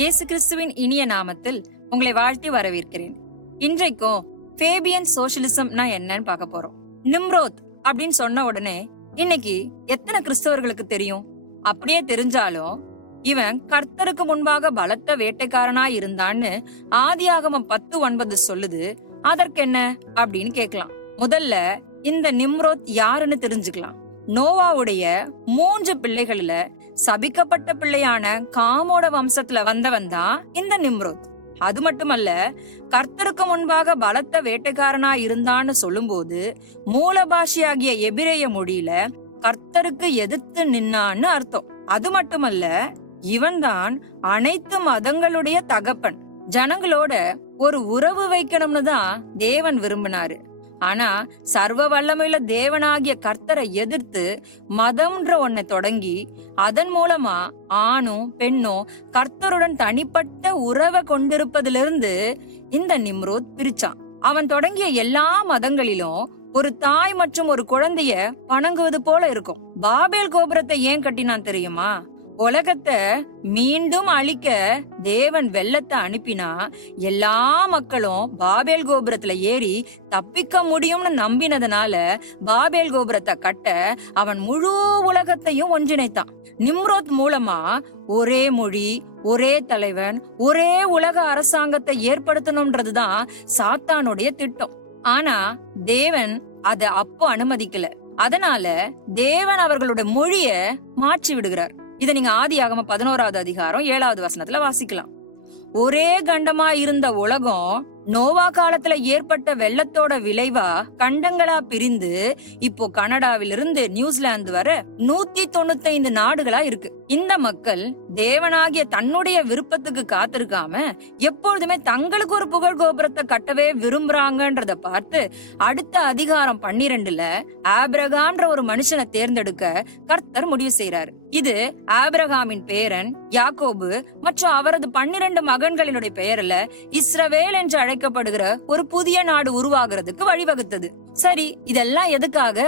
இயேசு கிறிஸ்துவின் இனிய நாமத்தில் உங்களை வாழ்த்தி வரவேற்கிறேன். இன்றைக்கும் ஃபேபியன் சோஷலிசம்னா என்னன்னு பார்க்க போறோம். நிம்ரோத் அப்படின்னு சொன்ன உடனே இன்னைக்கு எத்தனை கிறிஸ்தவர்களுக்கு தெரியும்? அப்படியே தெரிஞ்சாலும் இவன் கர்த்தருக்கு முன்பாக பலத்த வேட்டைக்காரனா இருந்தான்னு ஆதியாகமம் 10:9 சொல்லுது. அதற்கு என்ன அப்படின்னு கேட்கலாம். முதல்ல இந்த நிம்ரோத் யாருன்னு தெரிஞ்சுக்கலாம். நோவாவுடைய 3 பிள்ளைகள்ல சபிக்கப்பட்ட பிள்ளையான காமோட வம்சத்துல வந்தவன் தான் இந்த நிம்ரோத். அது மட்டுமல்ல, கர்த்தருக்கு முன்பாக பலத்த வேட்டைக்காரனா இருந்தான்னு சொல்லும்போது மூல பாஷையாகிய எபிரேய மொழியில கர்த்தருக்கு எதிர்த்து நின்னான்னு அர்த்தம். அது மட்டுமல்ல, இவன்தான் அனைத்து மதங்களுடைய தகப்பன். ஜனங்களோட ஒரு உறவு வைக்கணும்னு தான் தேவன் விரும்பினாரு. ஆனா சர்வ வல்லமையுள்ள தேவனாகிய கர்த்தரை எதிர்த்து மதம்ன்ற ஒன்னை தொடங்கி அதன் மூலமா ஆணும் பெண்ணும் கர்த்தருடன் தனிப்பட்ட உறவை கொண்டிருப்பதிலிருந்து இந்த நிம்ரோத் பிரிச்சான். அவன் தொடங்கிய எல்லா மதங்களிலும் ஒரு தாய் மற்றும் ஒரு குழந்தைய வணங்குவது போல இருக்கும். பாபேல் கோபுரத்தை ஏன் கட்டினான் தெரியுமா? உலகத்தை மீண்டும் அழிக்க தேவன் வெள்ளத்தை அனுப்பினா எல்லா மக்களும் பாபேல் கோபுரத்துல ஏறி தப்பிக்க முடியும்னு நம்பினதுனால பாபேல் கோபுரத்தை கட்ட அவன் முழு உலகத்தையும் ஒன்றிணைத்தான். நிம்ரோத் மூலமா ஒரே மொழி, ஒரே தலைவன், ஒரே உலக அரசாங்கத்தை ஏற்படுத்தணும்ன்றதுதான் சாத்தானுடைய திட்டம். ஆனா தேவன் அத அப்போ அனுமதிக்கல. அதனால தேவன் அவர்களுடைய மொழிய மாற்றி விடுகிறார். இதை நீங்க ஆதியாகமம் 11வது அதிகாரம் 7வது வசனத்துல வாசிக்கலாம். ஒரே கண்டமா இருந்த உலகம் நோவா காலத்துல ஏற்பட்ட வெள்ளத்தோட விளைவா கண்டங்களா பிரிந்து இப்போ கனடாவிலிருந்து நியூசிலாந்து வர 195 நாடுகளா இருக்கு. இந்த மக்கள் தேவனாகிய தன்னுடைய விருப்பத்துக்கு காத்திருக்காம எப்பொழுதுமே தங்களுக்கு ஒரு புகழ் கோபுரத்தை கட்டவே விரும்புறாங்கன்றத பார்த்து அடுத்த அதிகாரம் 12ல ஆபிரகாம்ன்ற ஒரு மனுஷனை தேர்ந்தெடுக்க கர்த்தர் முடிவு செய்யறாரு. இது ஆபிரகாமின் பேரன் யாக்கோபு மற்றும் அவரது 12 மகன்களினுடைய பெயர்ல இஸ்ரவேல் என்று அழைக்கப்படுகிற ஒரு புதிய நாடு உருவாகிறதுக்கு வழிவகுத்தது. சரி, இதெல்லாம் எதுக்காக?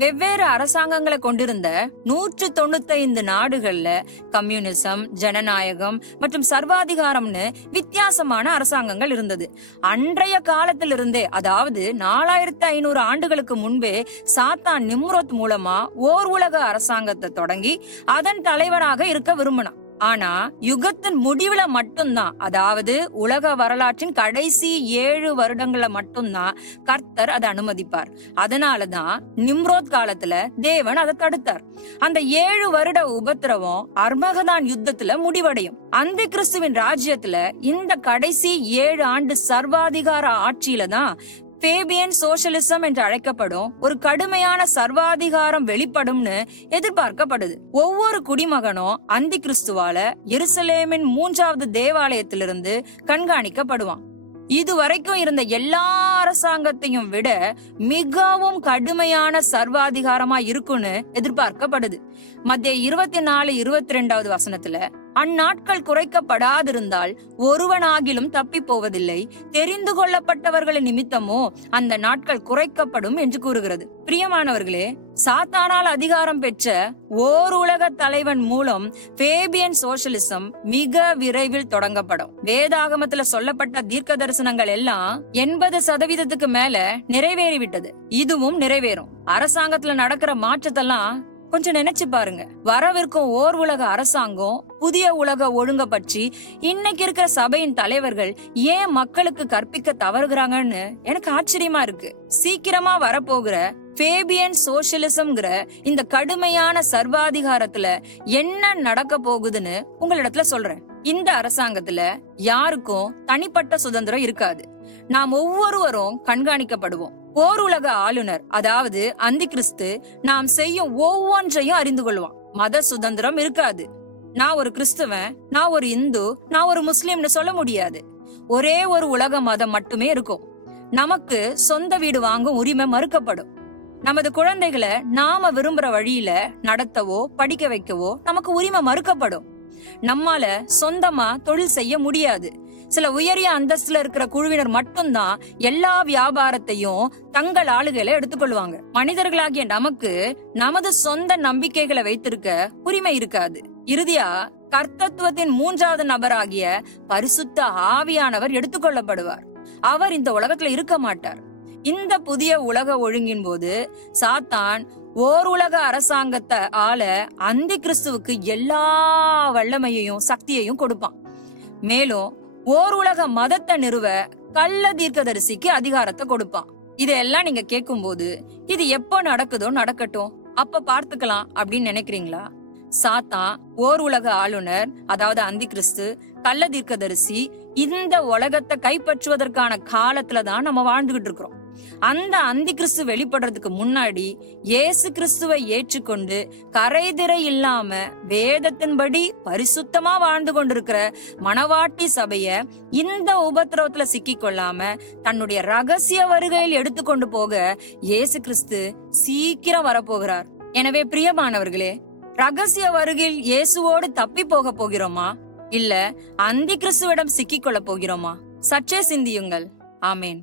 வெவ்வேறு அரசாங்கங்களை கொண்டிருந்த 195 நாடுகள்ல கம்யூனிசம், ஜனநாயகம் மற்றும் சர்வாதிகாரம்னு வித்தியாசமான அரசாங்கங்கள் இருந்தது. அன்றைய காலத்திலிருந்தே, அதாவது 4500 ஆண்டுகளுக்கு முன்பே சாத்தான் நிம்ரோத் மூலமா ஓர் உலக அரசாங்கத்தை தொடங்கி அதன் தலைவராக இருக்க விரும்பினான். ஆனா யுகத்தின் முடிவுல மட்டும்தான், அதாவது உலக வரலாற்றின் கடைசி 7 வருடங்கள மட்டும்தான் கர்த்தர் அதை அனுமதிப்பார். அதனாலதான் நிம்ரோத் காலத்துல தேவன் அதை தடுத்தார். அந்த 7 வருட உபத்திரவம் அர்மகதான் யுத்தத்துல முடிவடையும். அந்த கிறிஸ்துவின் ராஜ்யத்துல இந்த கடைசி 7 ஆண்டு சர்வாதிகார ஆட்சியில தான் ஃபேபியன் சோஷலிசம் என்று அழைக்கப்படும் ஒரு கடுமையான சர்வாதிகாரம் வெளிப்படும்னு எதிர்பார்க்கப்படுது. ஒவ்வொரு குடிமகனும் அந்தி கிறிஸ்துவால எருசலேமின் 3வது தேவாலயத்திலிருந்து கண்காணிக்கப்படுவான். இதுவரைக்கும் இருந்த எல்லா அரசாங்கத்தையும் விட மிகவும் கடுமையான சர்வாதிகாரமா இருக்குன்னு எதிர்பார்க்கப்படுது. மத்திய 24-22வது வசனத்துல அந்நாட்கள் குறைக்கப்படாதிருந்தால் ஒருவனாகிலும் தப்பி போவதில்லை, தெரிந்து கொள்ளப்பட்டவர்களின் நிமித்தமோ அந்த நாட்கள் குறைக்கப்படும் என்று கூறுகிறது. பிரியமானவர்களே, சாத்தானால் அதிகாரம் பெற்ற ஓர் உலக தலைவன் மூலம் ஃபேபியன் சோஷலிசம் மிக விரைவில் தொடங்கப்படும். வேதாகமத்துல சொல்லப்பட்ட தீர்க்க தரிசனங்கள் எல்லாம் 80% மேல நிறைவேறிவிட்டது. இதுவும் நிறைவேறும். அரசாங்கத்துல நடக்கிற மாற்றத்தெல்லாம் கொஞ்சம் நினைச்சு பாருங்க. வரவிருக்கும் ஓர் உலக அரசாங்கம், புதிய உலக ஒழுங்க பற்றி இன்னைக்கு இருக்கிற சபையின் தலைவர்கள் ஏன் மக்களுக்கு கற்பிக்க தவறுகிறாங்கன்னு எனக்கு ஆச்சரியமா இருக்கு. சீக்கிரமா வரப்போகிற ஃபேபியன் சோஷலிசம்ங்கிற இந்த கடுமையான சர்வாதிகாரத்துல என்ன நடக்க போகுதுன்னு உங்களிடத்துல சொல்றேன். இந்த அரசாங்கத்துல யாருக்கும் தனிப்பட்ட சுதந்திரம் இருக்காது. நாம் ஒவ்வொருவரும் கண்காணிக்கப்படுவோம். ஓர் உலக ஆளுநர், அதாவது அந்தி கிறிஸ்து, நாம் செய்யும் ஒவ்வொன்றையும் அறிந்து கொள்வான். மத சுதந்திரம் இருக்காது. நான் ஒரு கிறிஸ்தவன், நான் ஒரு இந்து, நான் ஒரு முஸ்லிம்னு சொல்ல முடியாது. ஒரே ஒரு உலக மதம் மட்டுமே இருக்கும். நமக்கு சொந்த வீடு வாங்கும் உரிமை மறுக்கப்படும். நமது குழந்தைகளை நாம விரும்புற வழியில நடத்தவோ படிக்க வைக்கவோ நமக்கு உரிமை மறுக்கப்படும். நம்மால சொந்தமா தொழில் செய்ய முடியாது. சில உயரிய அந்தஸ்துல இருக்கிற குழுவினர் மட்டும்தான் எல்லா வியாபாரத்தையும் தங்கள் ஆளுகளை எடுத்துக்கொள்வாங்க. மனிதர்களாகிய நமக்கு நமது சொந்த நம்பிக்கைகளை வைத்திருக்க உரிமை இருக்காது. இறுதியா கர்த்தத்துவத்தின் மூன்றாவது நபராகிய பரிசுத்த ஆவியானவர் எடுத்துக்கொள்ளப்படுவார். அவர் இந்த உலகத்துல இருக்க மாட்டார். இந்த புதிய உலக ஒழுங்கின் போது சாத்தான் ஓர் உலக அரசாங்கத்தை ஆள அந்தி கிறிஸ்துவுக்கு எல்லா வல்லமையையும் சக்தியையும் கொடுப்பான். மேலும் ஓர் உலக மதத்தை நிறுவ கள்ள தீர்க்கதரிசிக்கு அதிகாரத்தை கொடுப்பான். இதெல்லாம் நீங்க கேட்கும் போது இது எப்போ நடக்குதோ நடக்கட்டும், அப்ப பார்த்துக்கலாம் அப்படின்னு நினைக்கிறீங்களா? சாத்தான், ஓர் உலக ஆளுநர் அதாவது அந்தி கிறிஸ்து, கள்ள தீர்க்கதரிசி இந்த உலகத்தை கைப்பற்றுவதற்கான காலத்துலதான் நம்ம வாழ்ந்துகிட்டு இருக்கிறோம். அந்த அந்தி கிறிஸ்து வெளிப்படுறதுக்கு முன்னாடி இயேசு கிறிஸ்துவை ஏற்றுக்கொண்டு கரைதிரை இல்லாம வேதத்தின்படி பரிசுத்தமா வாழ்ந்து கொண்டிருக்கிற மணவாட்டி சபைய இந்த உபத்திரவத்துல சிக்கி கொள்ளாம தன்னுடைய ரகசிய வருகையில் எடுத்துக்கொண்டு போக இயேசு கிறிஸ்து சீக்கிரம் வரப்போகிறார். எனவே பிரியமானவர்களே, ரகசிய வருகையில் இயேசுவோடு தப்பி போக போகிறோமா, இல்ல அந்தி கிறிஸ்துவிடம் சிக்கிக் கொள்ள போகிறோமா? சற்றே சிந்தியுங்கள். ஆமேன்.